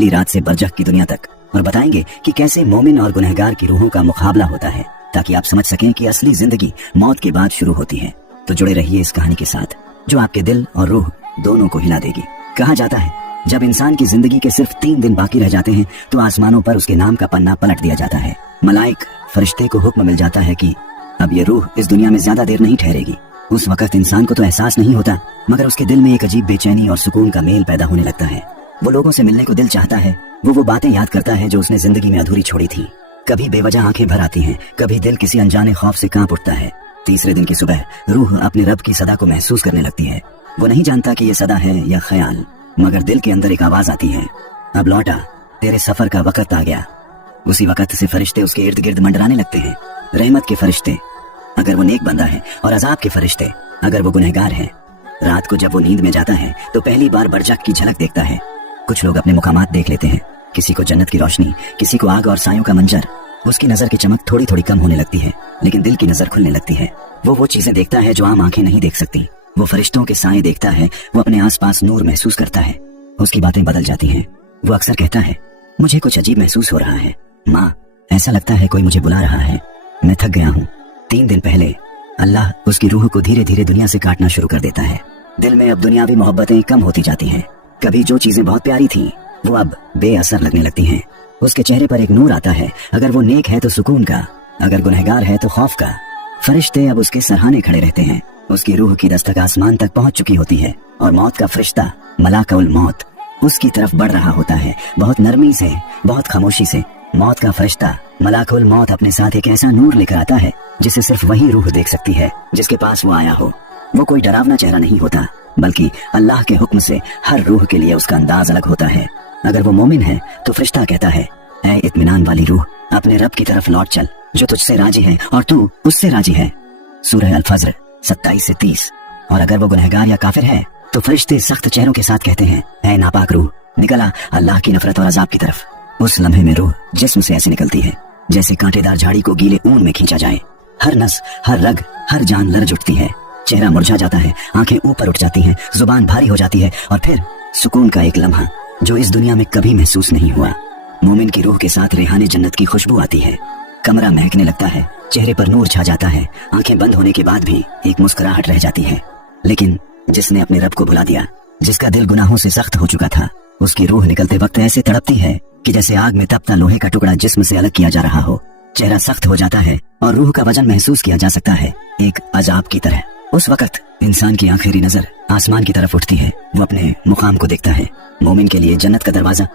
पहली रात से बरज़ख की दुनिया तक, और बताएंगे कि कैसे मोमिन और गुनहगार की रूहों का मुकाबला होता है, ताकि आप समझ सकें कि असली जिंदगी मौत के बाद शुरू होती है। तो जुड़े रहिए इस कहानी के साथ, जो आपके दिल और रूह दोनों को हिला देगी। कहा जाता है जब इंसान की जिंदगी के सिर्फ 3 दिन बाकी रह जाते हैं तो आसमानों पर उसके नाम का पन्ना पलट दिया जाता है। मलाइक फरिश्ते को हुक्म मिल जाता है कि अब ये रूह इस दुनिया में ज्यादा देर नहीं ठहरेगी। उस वक्त इंसान को तो एहसास नहीं होता, मगर उसके दिल में एक अजीब बेचैनी और सुकून का मेल पैदा होने लगता है। वो लोगों से मिलने को दिल चाहता है, वो बातें याद करता है जो उसने जिंदगी में अधूरी छोड़ी थी। कभी बेवजह आंखें भर आती हैं, कभी दिल किसी अनजाने खौफ से कांप उठता है। तीसरे दिन की सुबह रूह अपने रब की सदा को महसूस करने लगती है। वो नहीं जानता कि ये सदा है या ख्याल, मगर दिल के अंदर एक आवाज आती है, अब लौटा, तेरे सफर का वक्त आ गया। उसी वक्त से फरिश्ते उसके इर्द गिर्द मंडराने लगते हैं। रहमत के फरिश्ते अगर वो नेक बंदा है, और अजाब के फरिश्ते अगर वो गुनहगार है। रात को जब वो नींद में जाता है तो पहली बार बरज़ख की झलक देखता है। कुछ लोग अपने मुकामात देख लेते हैं, किसी को जन्नत की रोशनी, किसी को आग और सायों का मंजर। उसकी नजर की चमक थोड़ी थोड़ी कम होने लगती है, लेकिन दिल की नजर खुलने लगती है। वो चीजें देखता है जो आम आंखें नहीं देख सकती। वो फरिश्तों के साए देखता है, वो अपने आसपास नूर महसूस करता है। उसकी बातें बदल जाती हैं। वो अक्सर कहता है, मुझे कुछ अजीब महसूस हो रहा है माँ, ऐसा लगता है कोई मुझे बुला रहा है, मैं थक गया हूँ। 3 दिन पहले अल्लाह उसकी रूह को धीरे धीरे दुनिया से काटना शुरू कर देता है। दिल में अब दुनियावी मोहब्बतें कम होती जाती हैं। कभी जो चीजें बहुत प्यारी थीं वो अब बेअसर लगने लगती हैं। उसके चेहरे पर एक नूर आता है, अगर वो नेक है तो सुकून का, अगर गुनहगार है तो खौफ का। फरिश्ते अब उसके सराहने खड़े रहते हैं। उसकी रूह की दस्तक आसमान तक पहुंच चुकी होती है, और मौत का फरिश्ता मलाकुल मौत उसकी तरफ बढ़ रहा होता है, बहुत नरमी से, बहुत खामोशी से। मौत का फरिश्ता मलाकुल मौत अपने साथ एक ऐसा नूर लेकर आता है जिसे सिर्फ वही रूह देख सकती है जिसके पास वो आया हो। वो कोई डरावना चेहरा नहीं होता, बल्कि अल्लाह के हुक्म से हर रूह के लिए उसका अंदाज अलग होता है। अगर वो मोमिन है तो फरिश्ता कहता है, ऐ इत्मीनान वाली रूह, अपने रब की तरफ लौट चल, जो तुझसे राजी है और तू उससे राजी है। सूरह अल फज्र 27 से 30। और अगर वो गुनहगार या काफिर है तो फरिश्ते सख्त चेहरों के साथ कहते हैं, ऐ नापाक रूह, निकला अल्लाह की नफरत और अजाब की तरफ। उस लम्हे में रूह जिस्म से ऐसे निकलती है जैसे कांटेदार झाड़ी को गीले ऊन में खींचा जाए। हर नस, हर रग, हर जान लरज उठती है। चेहरा मुरझा जाता है, आंखें ऊपर उठ जाती हैं, जुबान भारी हो जाती है, और फिर सुकून का एक लम्हा जो इस दुनिया में कभी महसूस नहीं हुआ। मोमिन की रूह के साथ रेहाने जन्नत की खुशबू आती है। कमरा महकने लगता है, चेहरे पर नूर छा जाता है, आंखें बंद होने के बाद भी एक मुस्कुराहट रह जाती है। लेकिन जिसने अपने रब को भुला दिया, जिसका दिल गुनाहों से सख्त हो चुका था, उसकी रूह निकलते वक्त ऐसे तड़पती है कि जैसे आग में तपता लोहे का टुकड़ा जिस्म से अलग किया जा रहा हो। चेहरा सख्त हो जाता है और रूह का वजन महसूस किया जा सकता है, एक अजाब की तरह। उस वक्त इंसान की आखिरी नजर आसमान की तरफ उठती है। वो अपने मुकाम को देखता है। मोमिन के लिए जन्नत का दरवाजा